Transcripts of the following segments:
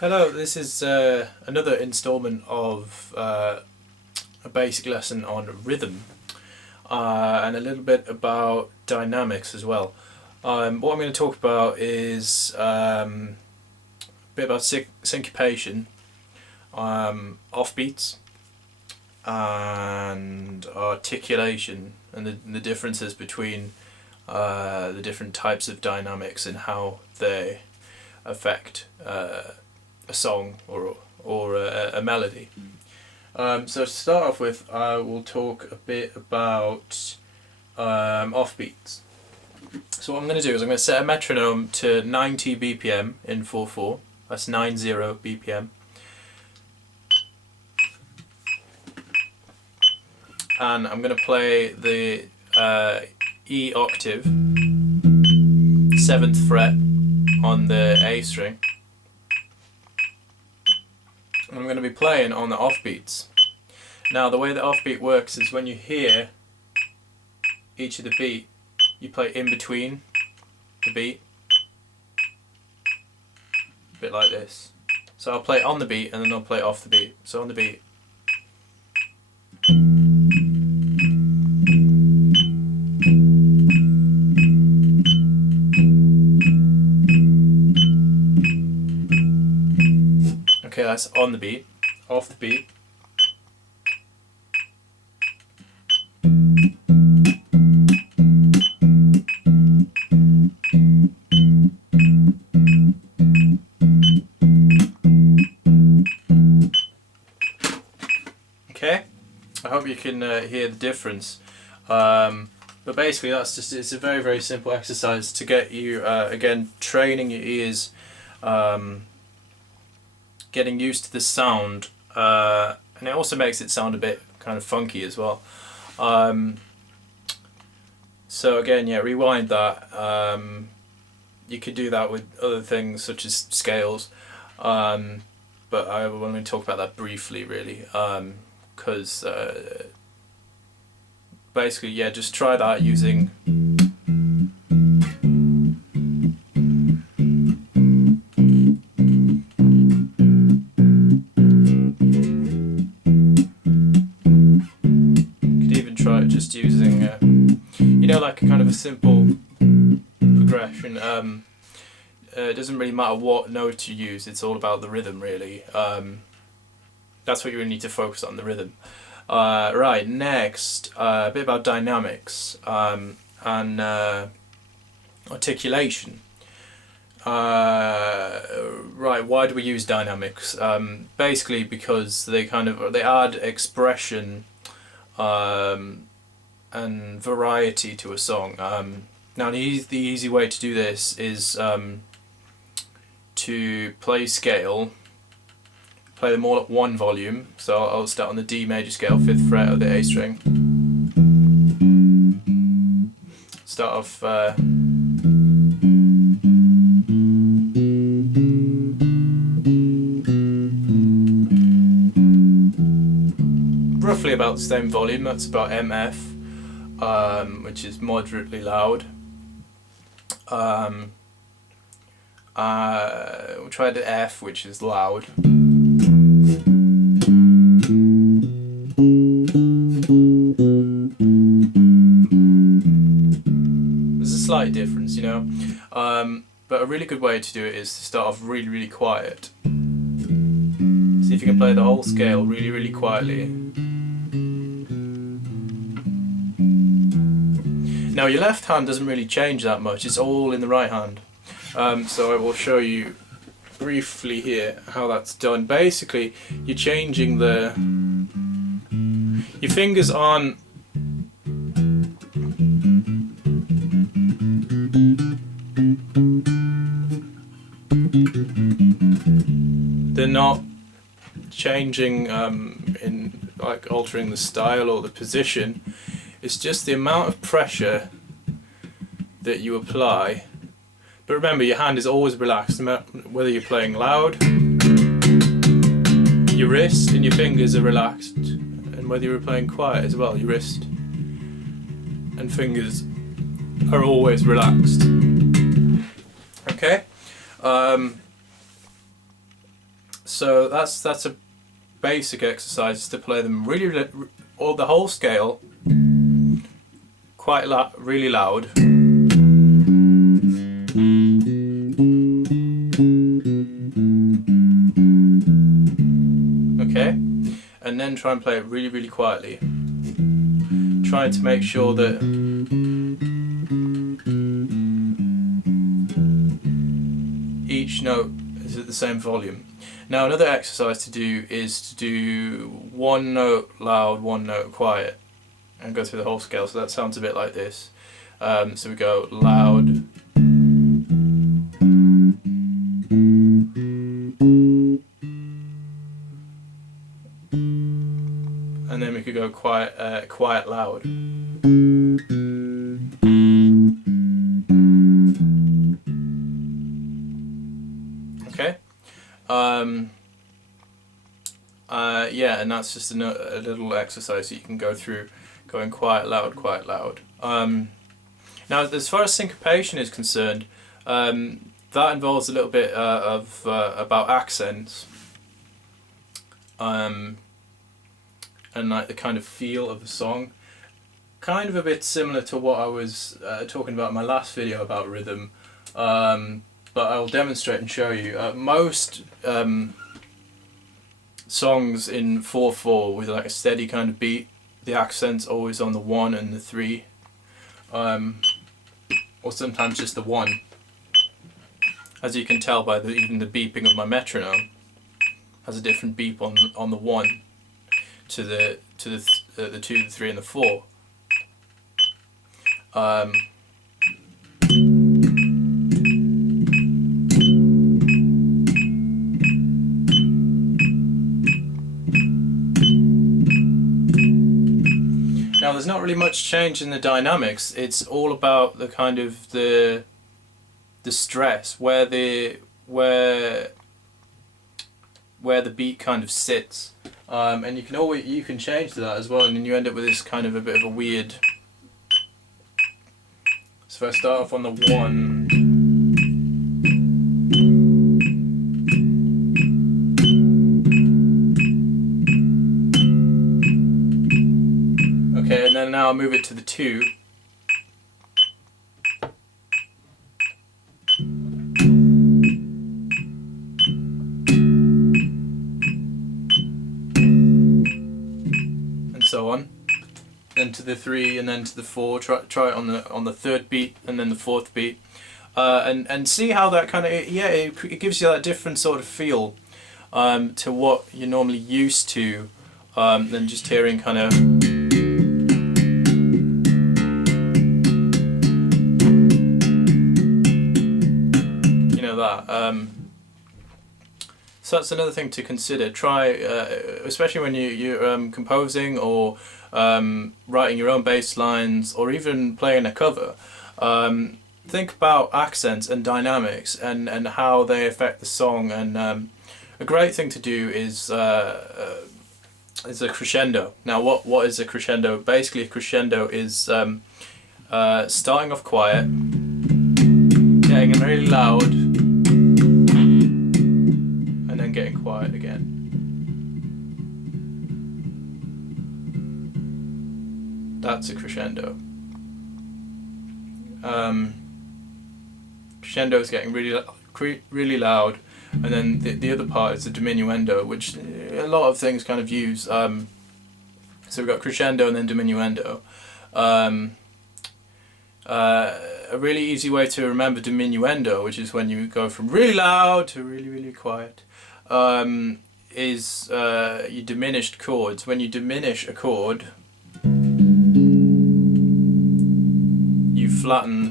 Hello, this is another installment of a basic lesson on rhythm and a little bit about dynamics as well. What I'm going to talk about is a bit about syncopation, offbeats, and articulation, and the differences between the different types of dynamics and how they affect a song or a melody. So to start off with, I will talk a bit about offbeats. So what I'm going to do is I'm going to set a metronome to 90 BPM in 4/4. That's 90 BPM. And I'm going to play the E octave, 7th fret on the A string. And I'm going to be playing on the offbeats. Now the way the offbeat works is when you hear each of the beat, you play in between the beat, a bit like this. So I'll play on the beat and then I'll play off the beat. So on the beat. Okay, that's on the beat, off the beat. Okay, I hope you can hear the difference. But basically that's it's a very, very simple exercise to get you, again, training your ears, getting used to the sound, and it also makes it sound a bit kind of funky as well. So again, yeah, rewind that. You could do that with other things such as scales, but I will only talk about that briefly, really, because basically, yeah, just try that using just using, like a kind of a simple progression. It doesn't really matter what note you use, it's all about the rhythm, really. That's what you really need to focus on, the rhythm. Right, next, a bit about dynamics and articulation. Right, why do we use dynamics? Basically because they add expression and variety to a song. Now the easy way to do this is to play scale, play them all at one volume. So I'll start on the D major scale, 5th fret of the A string. Start off roughly about the same volume. That's about MF, which is moderately loud. We'll try the F, which is loud. There's a slight difference, but a really good way to do it is to start off really, really quiet. See if you can play the whole scale really, really quietly. Now your left hand doesn't really change that much, it's all in the right hand. So I will show you briefly here how that's done. Basically, you're changing your fingers aren't they're not changing in like altering the style or the position. It's just the amount of pressure that you apply. But remember, your hand is always relaxed, whether you're playing loud, your wrist and your fingers are relaxed, and whether you're playing quiet as well, your wrist and fingers are always relaxed. Okay? So that's a basic exercise, is to play them or the whole scale quite really loud. Okay, and then try and play it really quietly, trying to make sure that each note is at the same volume. Now another exercise to do is to do one note loud, one note quiet, and go through the whole scale. So that sounds a bit like this. So we go loud, and then we could go quiet, quiet, loud. Okay. Yeah, and that's just a little exercise that you can go through, going quiet, loud, quiet, loud. Now, as far as syncopation is concerned, that involves a little bit of about accents, and like the kind of feel of the song. Kind of a bit similar to what I was talking about in my last video about rhythm, but I'll demonstrate and show you. Most songs in 4/4 with like a steady kind of beat, the accent's always on the 1 and the 3, or sometimes just the 1. As you can tell by even the beeping of my metronome, has a different beep on the 1 to the 2, the 3, and the 4. Now there's not really much change in the dynamics. It's all about the kind of the stress, where the beat kind of sits, and you can change that as well, and then you end up with this kind of a bit of a weird. So if I start off on the 1. Okay, and then now I'll move it to the 2. And so on. Then to the 3, and then to the 4. Try it on the 3rd beat, and then the 4th beat, and see how that kind of it gives you that different sort of feel to what you're normally used to, than just hearing kind of. So that's another thing to consider. Try, especially when you're composing or writing your own bass lines, or even playing a cover. Think about accents and dynamics and how they affect the song. And a great thing to do is a crescendo. Now, what is a crescendo? Basically, a crescendo is starting off quiet, getting really loud, and then getting quiet again. That's a crescendo. Crescendo is getting really loud, and then the other part is the diminuendo, which a lot of things kind of use. So we've got crescendo and then diminuendo. A really easy way to remember diminuendo, which is when you go from really loud to really quiet, is your diminished chords. When you diminish a chord, you flatten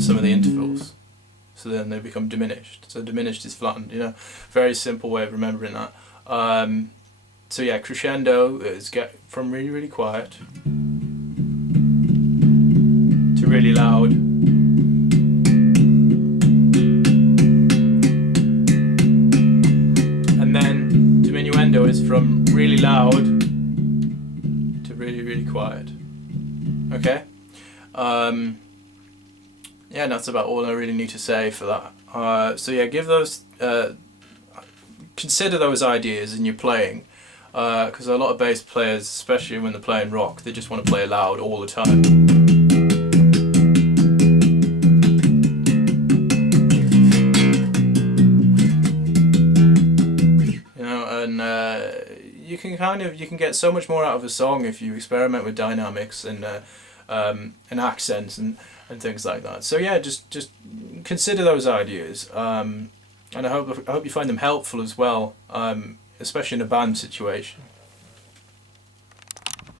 some of the intervals, so then they become diminished. So diminished is flattened. Very simple way of remembering that. So yeah, crescendo is get from really quiet to really loud, and then diminuendo is from really loud to really quiet. Okay. yeah, that's about all I really need to say for that. So yeah, give those, consider those ideas in your playing, because a lot of bass players, especially when they're playing rock, they just want to play loud all the time. You can get so much more out of a song if you experiment with dynamics and accents and things like that. So yeah, just consider those ideas, and I hope you find them helpful as well, especially in a band situation.